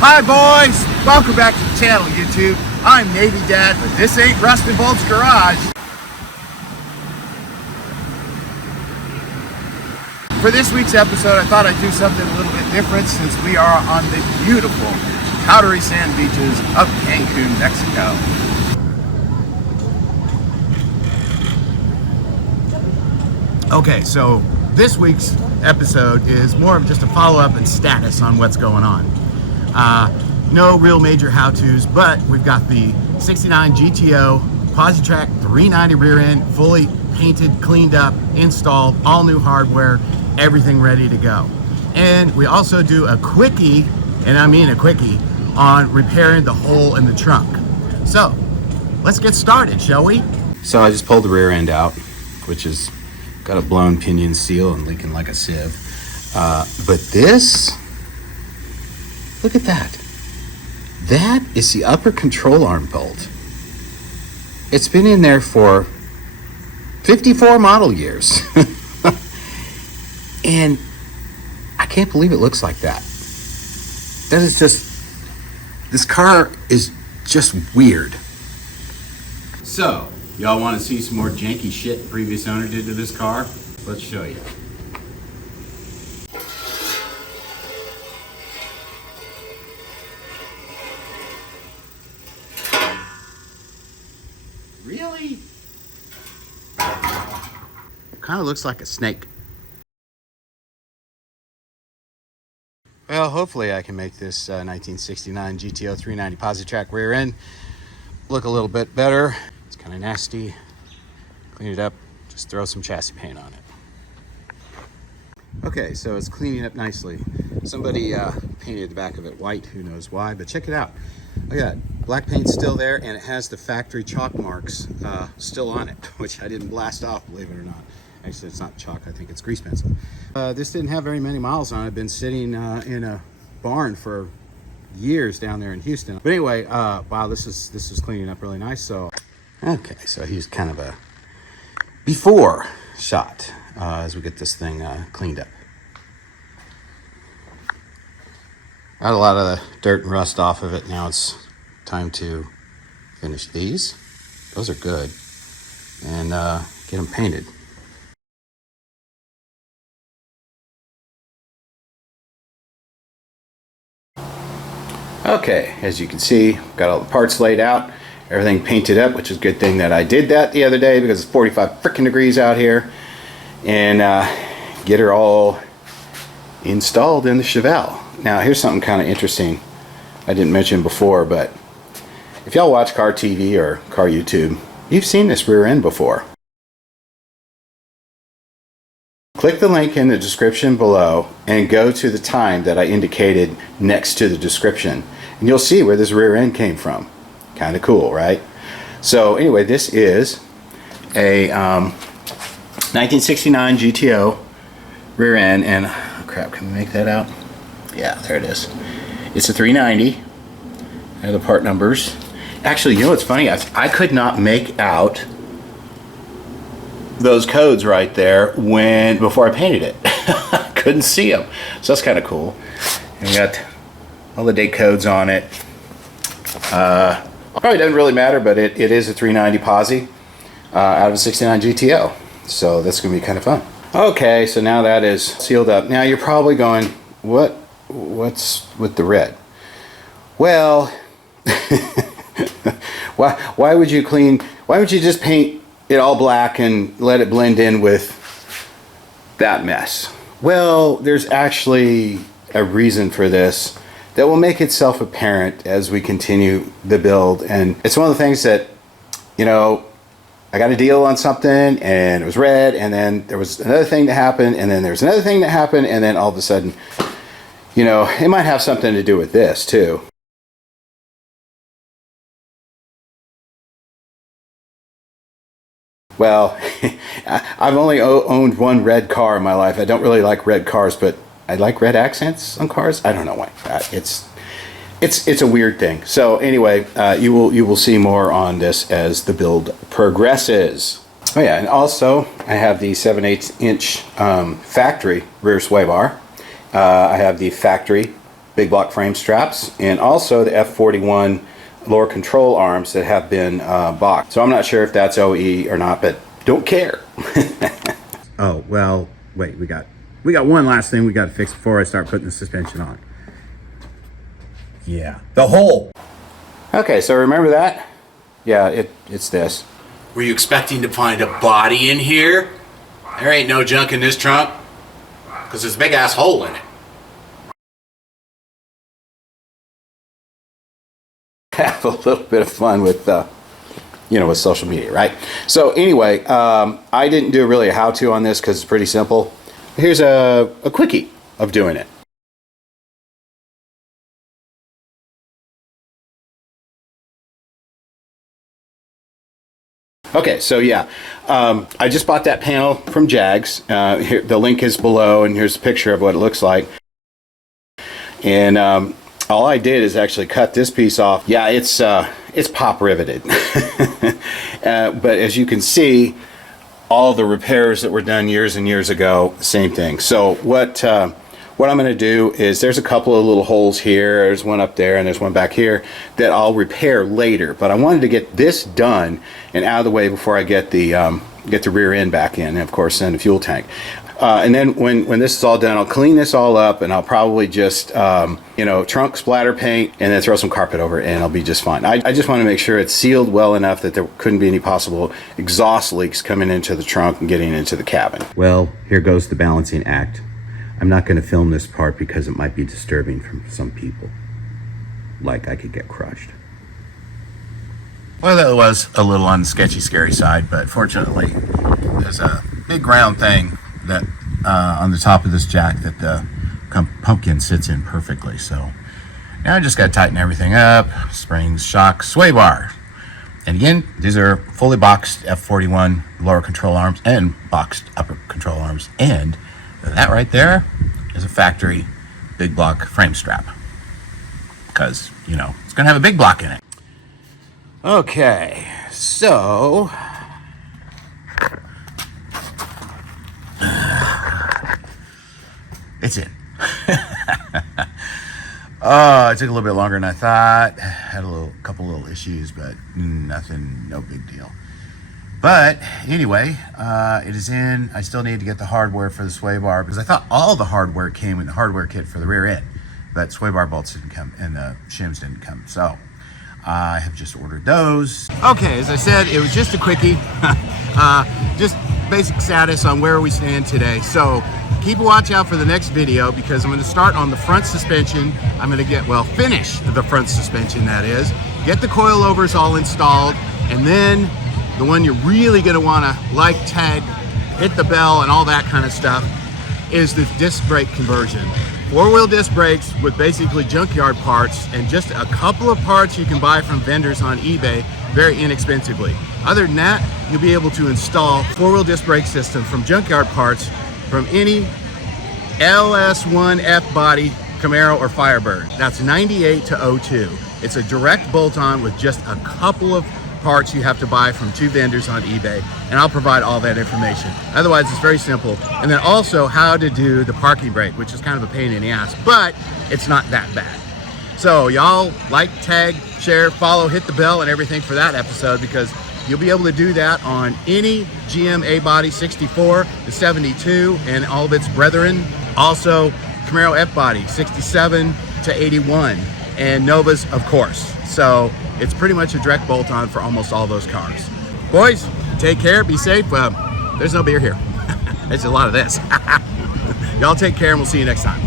Hi boys, welcome back to the channel YouTube. I'm Navy Dad, but this ain't Rustin Bolt's Garage. For this week's episode, I thought I'd do something a little bit different since we are on the beautiful powdery sand beaches of Cancun, Mexico. Okay, so this week's episode is more of just a follow-up and status on what's going on. No real major how-tos, but we've got the 69 GTO Positrack 390 rear end, fully painted, cleaned up, installed, all new hardware, everything ready to go. And we also do a quickie, and I mean a quickie, on repairing the hole in the trunk. So let's get started, shall we? So I just pulled the rear end out, which is got a blown pinion seal and leaking like a sieve. But this, look at that. That is the upper control arm bolt. It's been in there for 54 model years. And I can't believe it looks like that. That is just, this car is just weird. So, y'all want to see some more janky shit the previous owner did to this car? Let's show you. Really? Kind of looks like a snake. Well, hopefully I can make this 1969 GTO 390 Positrack rear end look a little bit better. It's kind of nasty. Clean it up, just throw some chassis paint on it. Okay, so it's cleaning up nicely. Somebody painted the back of it white, who knows why, but check it out. Look at that, black paint's still there, and it has the factory chalk marks still on it, which I didn't blast off, believe it or not. Actually, it's not chalk, I think it's grease pencil. This didn't have very many miles on it. I've been sitting in a barn for years down there in Houston. But anyway, wow, this is cleaning up really nice. So, okay, so here's kind of a before shot as we get this thing cleaned up. Got a lot of the dirt and rust off of it. Now it's time to finish these. Those are good. And get them painted. Okay, as you can see, got all the parts laid out, everything painted up, which is a good thing that I did that the other day because it's 45 freaking degrees out here. And get her all installed in the Chevelle. Now here's something kind of interesting I didn't mention before, but if y'all watch car TV or car YouTube, you've seen this rear end before. Click the link in the description below and go to the time that I indicated next to the description, and you'll see where this rear end came from. Kind of cool, right? So anyway, this is a 1969 GTO rear end, and oh crap, can we make that out? Yeah, there it is. It's a 390. There are the part numbers. Actually, you know what's funny? I could not make out those codes right there before I painted it. I couldn't see them, so that's kind of cool. And we got all the date codes on it. Probably doesn't really matter, but it is a 390 Posi out of a 69 GTO, so that's gonna be kind of fun. Okay, so now that is sealed up. Now you're probably going, what's with the red? Well, why would you just paint it all black and let it blend in with that mess? Well, there's actually a reason for this that will make itself apparent as we continue the build. And it's one of the things that, you know, I got a deal on something and it was red, and then there was another thing that happened, and then there's another thing that happened, and then all of a sudden, you know, it might have something to do with this too. Well, I've only owned one red car in my life. I don't really like red cars, but I like red accents on cars. I don't know why. It's a weird thing. So anyway, you will see more on this as the build progresses. Oh yeah, and also I have the 7/8 inch factory rear sway bar. I have the factory big block frame straps, and also the F41 lower control arms that have been boxed. So I'm not sure if that's OE or not, but don't care. Oh, well, wait, we got one last thing we got to fix before I start putting the suspension on. Yeah, the hole. Okay, so remember that? Yeah, it's this. Were you expecting to find a body in here? There ain't no junk in this trunk, because there's a big ass hole in it. Have a little bit of fun with with social media, right? So anyway, I didn't do really a how-to on this because it's pretty simple. Here's a quickie of doing it. Okay, so yeah, I just bought that panel from Jags. Here, the link is below, and here's a picture of what it looks like. And all I did is actually cut this piece off. Yeah, it's pop riveted. But as you can see, all the repairs that were done years and years ago, same thing. So what I'm going to do is, there's a couple of little holes here, there's one up there and there's one back here that I'll repair later. But I wanted to get this done and out of the way before I get the rear end back in, and of course then the fuel tank. And then when this is all done, I'll clean this all up, and I'll probably just trunk splatter paint and then throw some carpet over it, and I'll be just fine. I just want to make sure it's sealed well enough that there couldn't be any possible exhaust leaks coming into the trunk and getting into the cabin. Well, here goes the balancing act. I'm not going to film this part because it might be disturbing for some people. Like I could get crushed. Well, that was a little on the sketchy, scary side, but fortunately, there's a big round thing that on the top of this jack that the pumpkin sits in perfectly. So now I just got to tighten everything up: springs, shocks, sway bar. And again, these are fully boxed F41 lower control arms and boxed upper control arms, and that right there is a factory big block frame strap, because it's gonna have a big block in it. Okay, so It's in. Oh, it took a little bit longer than I thought. Had a couple little issues, but nothing, no big deal. But anyway, it is in. I still need to get the hardware for the sway bar, because I thought all the hardware came in the hardware kit for the rear end, but sway bar bolts didn't come and the shims didn't come. So I have just ordered those. Okay, as I said, it was just a quickie. Just basic status on where we stand today. So keep a watch out for the next video, because I'm going to start on the front suspension. I'm going to finish the front suspension, that is. Get the coilovers all installed, and then the one you're really going to want to tag, hit the bell, and all that kind of stuff is the disc brake conversion. 4-wheel disc brakes with basically junkyard parts, and just a couple of parts you can buy from vendors on eBay very inexpensively. Other than that, you'll be able to install 4-wheel disc brake system from junkyard parts from any LS1 F body Camaro or Firebird. That's 98 to 02. It's a direct bolt-on with just a couple of parts you have to buy from 2 vendors on eBay, and I'll provide all that information. Otherwise, it's very simple. And then also how to do the parking brake, which is kind of a pain in the ass, but it's not that bad. So y'all like, tag, share, follow, hit the bell and everything for that episode, because you'll be able to do that on any GM A-Body 64 to 72 and all of its brethren. Also, Camaro F-Body 67 to 81, and Novas, of course. So it's pretty much a direct bolt-on for almost all those cars. Boys, take care, be safe. There's no beer here. There's a lot of this. Y'all take care, and we'll see you next time.